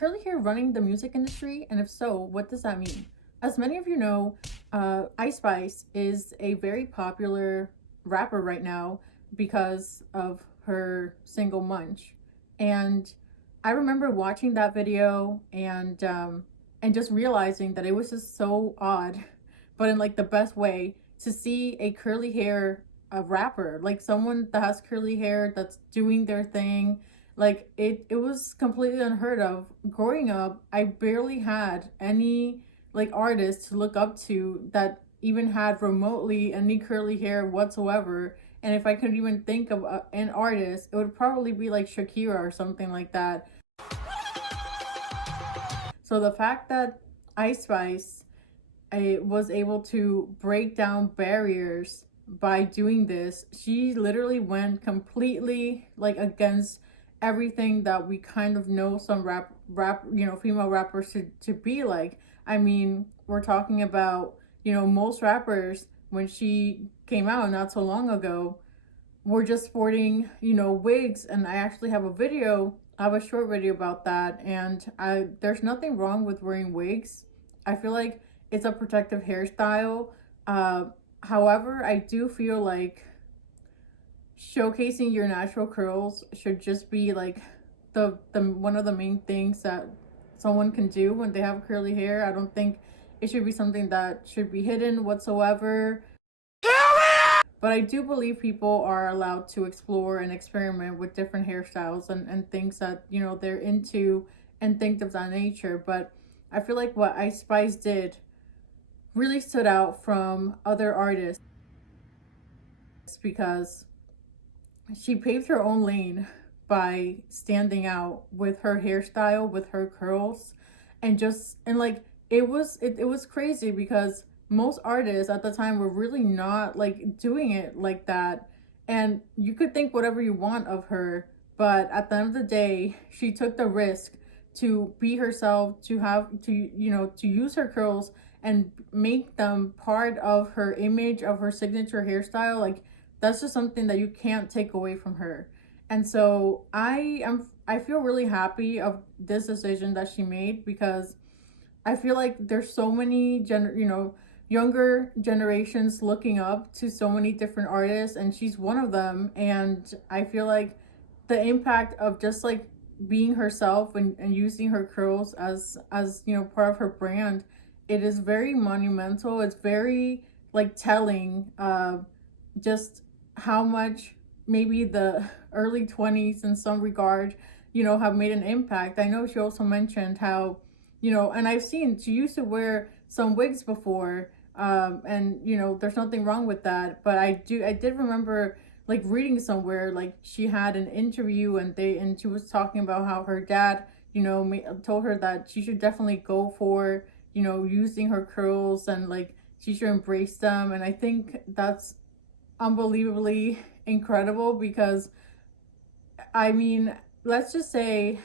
curly hair running the music industry? And if so, what does that mean? As many of you know, Ice Spice is a very popular rapper right now because of her single Munch. And I remember watching that video and just realizing that it was just so odd, but in like the best way, to see a curly hair rapper, like someone that has curly hair that's doing their thing. Like it was completely unheard of. Growing up, I barely had any like artists to look up to that even had remotely any curly hair whatsoever. And if I could even think of an artist, it would probably be like Shakira or something like that. So the fact that Ice Spice was able to break down barriers by doing this, she literally went completely like against everything that we kind of know some female rappers to be like. I mean, we're talking about, most rappers when she came out not so long ago were just sporting, wigs. And I actually have a video, I have a short video about that. And there's nothing wrong with wearing wigs. I feel like it's a protective hairstyle. However, I do feel like showcasing your natural curls should just be like the one of the main things that someone can do when they have curly hair. I don't think it should be something that should be hidden whatsoever. But I do believe people are allowed to explore and experiment with different hairstyles and things that, they're into and think of that nature. But I feel like what Ice Spice did really stood out from other artists because she paved her own lane by standing out with her hairstyle, with her curls, and like it was crazy because most artists at the time were really not like doing it like that. And you could think whatever you want of her, but at the end of the day, she took the risk to be herself, to use her curls and make them part of her image, of her signature hairstyle. Like that's just something that you can't take away from her. And so I feel really happy of this decision that she made because I feel like there's so many younger generations looking up to so many different artists, and she's one of them. And I feel like the impact of just like being herself and using her curls as part of her brand, it is very monumental. It's very like telling just how much maybe the early 20s in some regard have made an impact. I know she also mentioned how and I've seen she used to wear some wigs before, and there's nothing wrong with that. But I did remember like reading somewhere like she had an interview and she was talking about how her dad told her that she should definitely go for using her curls and like she should embrace them. And I think that's unbelievably incredible because I mean, let's just say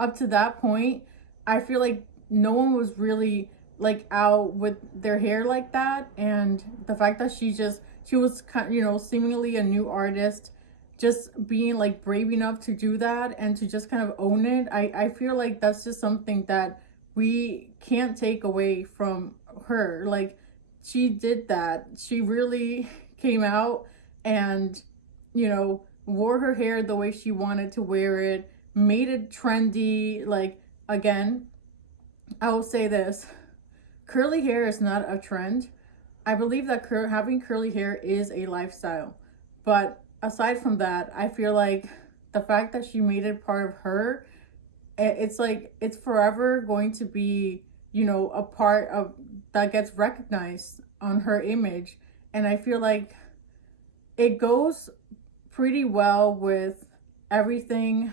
up to that point, I feel like no one was really like out with their hair like that. And the fact that she was kind seemingly a new artist, just being like brave enough to do that and to just kind of own it. I feel like that's just something that we can't take away from her. Like she did that. She really came out and wore her hair the way she wanted to wear it, made it trendy. Like again, I will say this, curly hair is not a trend. I believe that having curly hair is a lifestyle. But aside from that, I feel like the fact that she made it part of her, it's like it's forever going to be a part of that gets recognized on her image. And I feel like it goes pretty well with everything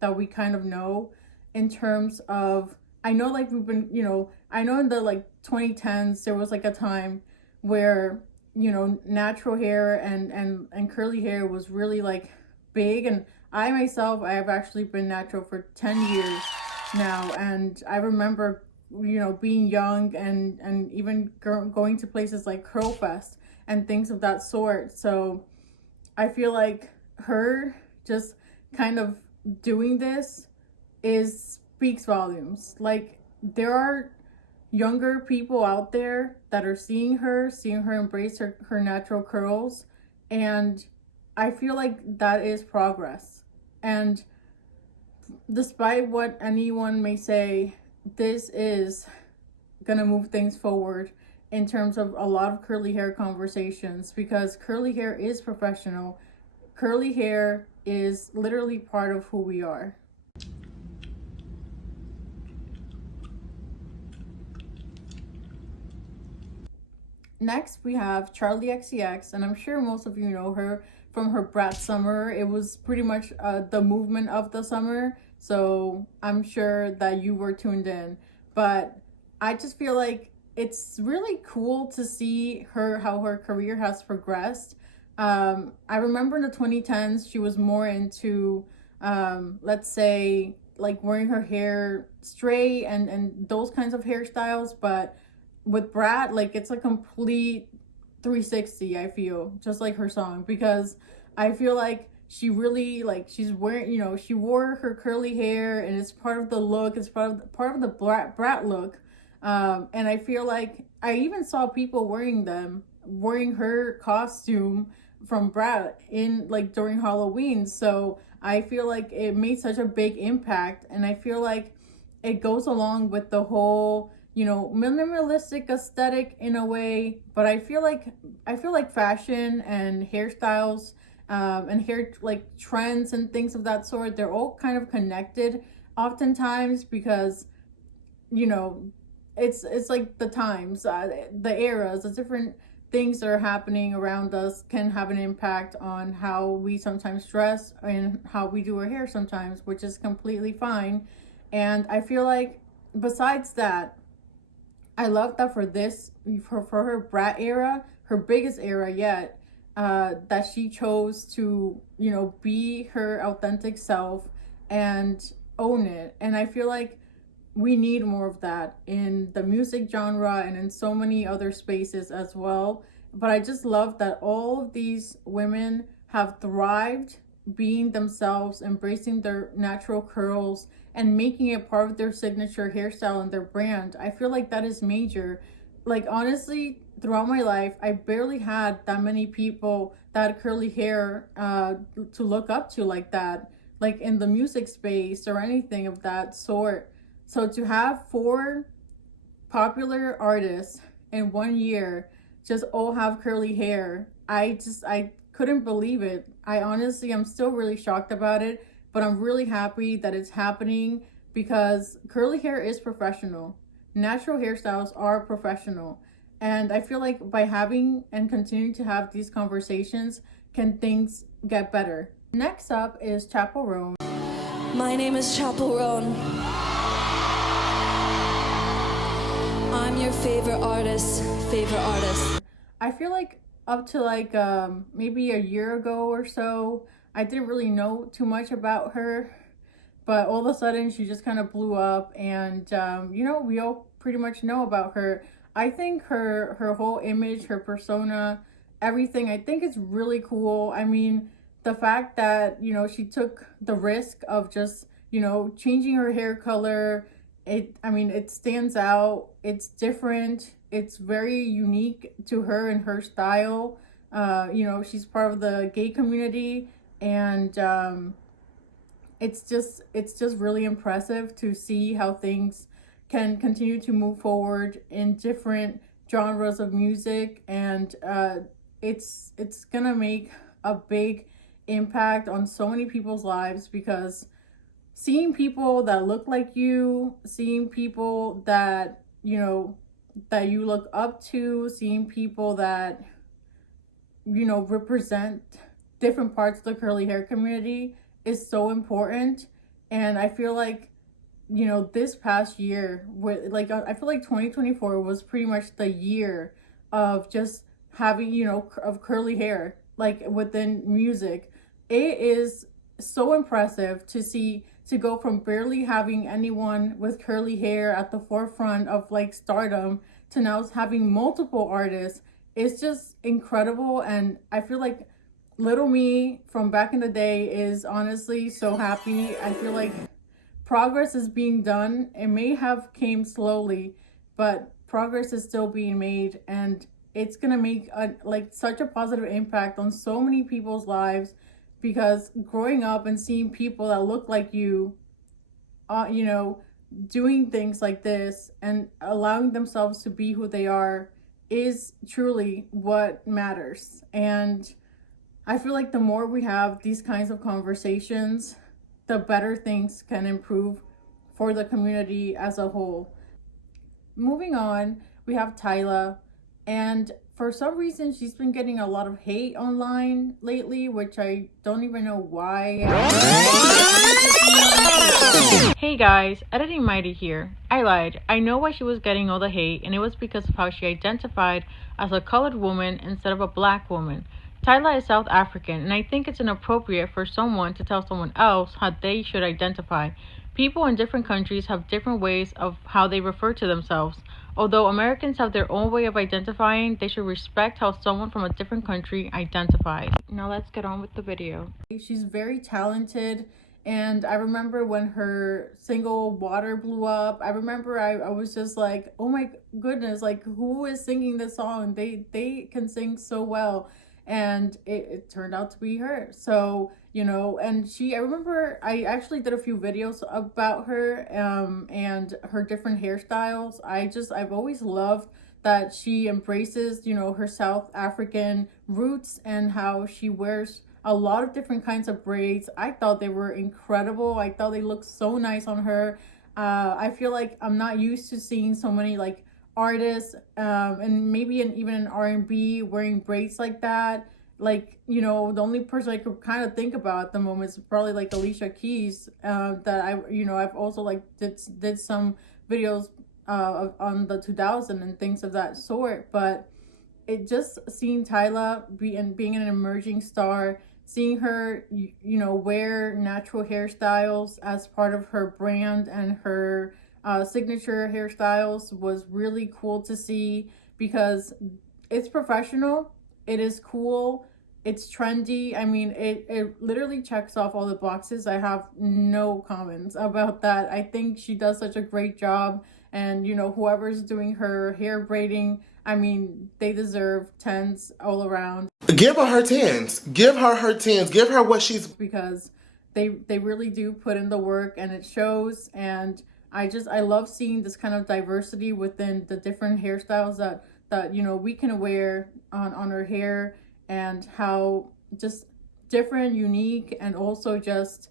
that we kind of know in terms of, I know like we've been, I know in the like 2010s there was like a time where natural hair and curly hair was really like big. And I myself, I have actually been natural for 10 years now, and I remember being young and even going to places like Curl Fest and things of that sort. So I feel like her just kind of doing this is speaks volumes. Like, there are younger people out there that are seeing her embrace her natural curls, and I feel like that is progress. And despite what anyone may say, this is gonna move things forward in terms of a lot of curly hair conversations, because curly hair is professional. Curly hair is literally part of who we are. Next, we have Charli XCX, and I'm sure most of you know her from her Brat Summer. It was pretty much the movement of the summer, so I'm sure that you were tuned in. But I just feel like it's really cool to see how her career has progressed. I remember in the 2010s, she was more into, let's say, like wearing her hair straight and those kinds of hairstyles, but with Brat, like it's a complete 360, I feel, just like her song, because I feel like she really, like, she's wearing, she wore her curly hair and it's part of the look, it's part of the Brat look. And I feel like I even saw people wearing her costume from Brat in, like, during Halloween. So I feel like it made such a big impact, and I feel like it goes along with the whole, minimalistic aesthetic in a way. But I feel like fashion and hairstyles, and hair, like, trends and things of that sort, they're all kind of connected oftentimes, because you know it's like the times, the eras, the different things that are happening around us can have an impact on how we sometimes dress and how we do our hair sometimes, which is completely fine. And I feel like, besides that, I love that for her Brat era, her biggest era yet, that she chose to, be her authentic self and own it. And I feel like we need more of that in the music genre and in so many other spaces as well. But I just love that all of these women have thrived being themselves, embracing their natural curls, and making it part of their signature hairstyle and their brand. I feel like that is major. Like, honestly, throughout my life, I barely had that many people that had curly hair to look up to like that, like in the music space or anything of that sort. So to have four popular artists in 1 year just all have curly hair, I couldn't believe it. I honestly am still really shocked about it, but I'm really happy that it's happening, because curly hair is professional. Natural hairstyles are professional. And I feel like by having and continuing to have these conversations, can things get better. Next up is Chappell Roan. My name is Chappell Roan. I'm your favorite artist. I feel like up to like maybe a year ago or so, I didn't really know too much about her, but all of a sudden she just kind of blew up, and we all pretty much know about her. I think her whole image, her persona, everything, I think it's really cool. I mean, the fact that she took the risk of just changing her hair color, it stands out. It's different. It's very unique to her and her style. She's part of the gay community, and it's just really impressive to see how things can continue to move forward in different genres of music. And it's gonna make a big impact on so many people's lives, because seeing people that look like you, seeing people that that you look up to, seeing people that represent different parts of the curly hair community is so important. And I feel like this past year, with like, I feel like 2024 was pretty much the year of just having of curly hair, like, within music. It is so impressive to go from barely having anyone with curly hair at the forefront of, like, stardom, to now having multiple artists. It's just incredible. And I feel like little me from back in the day is honestly so happy. I feel like progress is being done. It may have came slowly, but progress is still being made, and it's gonna make such a positive impact on so many people's lives, because growing up and seeing people that look like you, you know, doing things like this and allowing themselves to be who they are is truly what matters. And I feel like the more we have these kinds of conversations, the better things can improve for the community as a whole. Moving on, we have Tyla, and for some reason she's been getting a lot of hate online lately, which I don't even know why. Hey guys, Editing Mighty here. I lied. I know why she was getting all the hate, and it was because of how she identified as a colored woman instead of a black woman. Tyla is South African, and I think it's inappropriate for someone to tell someone else how they should identify. People in different countries have different ways of how they refer to themselves. Although Americans have their own way of identifying, they should respect how someone from a different country identifies. Now let's get on with the video. She's very talented, and I remember when her single Water blew up, I remember I was just like, oh my goodness, like, who is singing this song? They can sing so well. And it turned out to be her. So, you know, and I remember I actually did a few videos about her and her different hairstyles. I've always loved that she embraces, you know, her South African roots and how she wears a lot of different kinds of braids. I thought they were incredible. I thought they looked so nice on her. I feel like I'm not used to seeing so many like artists and maybe even an R&B wearing braids like that. Like, you know, the only person I could kind of think about at the moment is probably like Alicia Keys, that I've also like did some videos on the 2000 and things of that sort. But it just seeing Tyla being an emerging star, seeing her, you know, wear natural hairstyles as part of her brand and her signature hairstyles was really cool to see, because it's professional, it is cool, it's trendy. I mean, it literally checks off all the boxes. I have no comments about that. I think she does such a great job, and you know, whoever's doing her hair braiding, I mean, they deserve 10s all around. Give her 10s. Give her 10s. Give her what she's... Because they really do put in the work, and it shows. And I love seeing this kind of diversity within the different hairstyles that you know, we can wear on our hair, and how just different, unique, and also just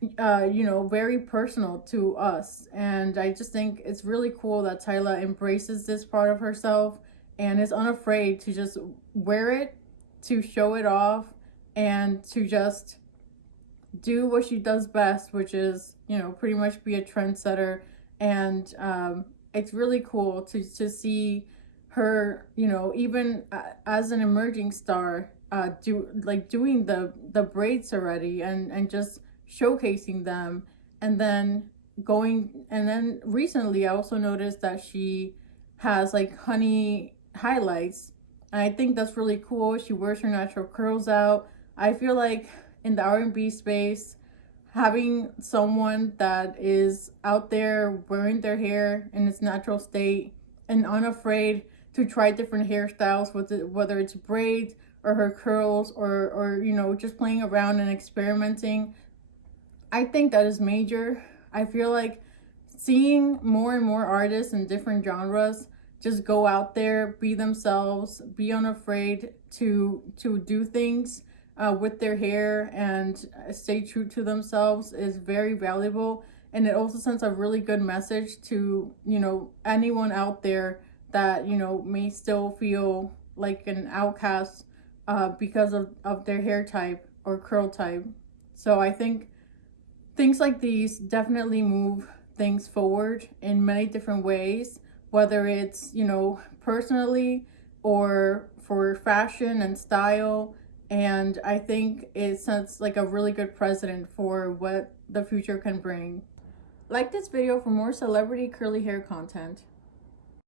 you know, very personal to us. And I just think it's really cool that Tyla embraces this part of herself and is unafraid to just wear it, to show it off, and to just do what she does best, which is, you know, pretty much be a trendsetter. And it's really cool to see her, you know, even as an emerging star, doing the braids already, and just showcasing them. And then recently I also noticed that she has like honey highlights, and I think that's really cool. She wears her natural curls out. I feel like in the R&B space, having someone that is out there wearing their hair in its natural state and unafraid to try different hairstyles, whether it's braids or her curls, or you know, just playing around and experimenting, I think that is major. I feel like seeing more and more artists in different genres just go out there, be themselves, be unafraid to do things with their hair and stay true to themselves is very valuable. And it also sends a really good message to, you know, anyone out there that, you know, may still feel like an outcast because of their hair type or curl type. So I think things like these definitely move things forward in many different ways, whether it's, you know, personally or for fashion and style. And I think it sets like a really good precedent for what the future can bring. Like this video for more celebrity curly hair content.